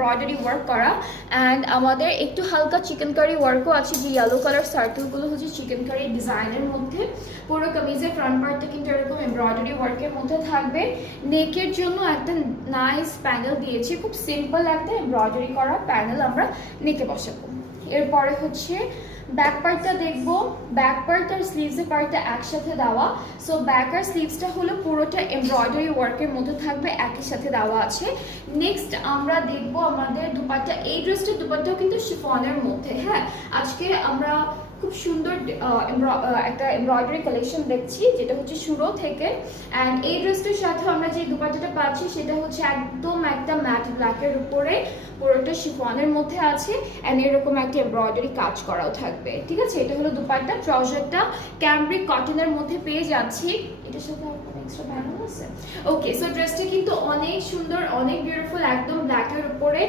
Embroidery work করা, and আমাদের একটু হালকা চিকেন কারি ওয়ার্কও আছে, যে ইয়েলো কালার সার্কেলগুলো হচ্ছে চিকেন কারি ডিজাইনের মধ্যে। পুরো কামিজের ফ্রন্ট পার্টটা কিন্তু এরকম এমব্রয়ডারি ওয়ার্কের মধ্যে থাকবে। নেকের জন্য একটা নাইস প্যানেল দিয়েছি, খুব সিম্পল একটা এমব্রয়ডারি করা প্যানেল আমরা নেকে বসাবো। এরপরে হচ্ছে ব্যাক পার্টটা দেখবো। ব্যাক পার্ট আর স্লিভসের পার্টটা একসাথে দেওয়া। সো ব্যাক আর স্লিভসটা হলো পুরোটা এমব্রয়ডারি ওয়ার্কের মধ্যে থাকবে, একই সাথে দেওয়া আছে। নেক্সট আমরা দেখবো আমাদের দুপাট্টা। এই ড্রেসটার দুপাট্টাও কিন্তু শিফনের মধ্যে। হ্যাঁ, আজকে আমরা খুব সুন্দর একটা এমব্রয়ডারি কালেকশন দেখছি, যেটা হচ্ছে শুরু থেকে। অ্যান্ড এই ড্রেসটার সাথে আমরা যে দুপাট্টাটা পাচ্ছি সেটা হচ্ছে একদম একটা ম্যাট ব্ল্যাকের উপরে পুরোটা শিফনের মধ্যে আছে, অ্যান্ড এরকম একটা এমব্রয়ডারি কাজ করাও থাকবে। ঠিক আছে, এটা হলো দুপাট্টা। ট্রাউজারটা ক্যামব্রিক কটনের মধ্যে পেয়ে যাচ্ছি, এটার সাথে এক্সট্রা প্যানেল আছে। ওকে, সো ড্রেসটা কিন্তু অনেক সুন্দর, অনেক বিউটিফুল, একদম ব্ল্যাকের উপরে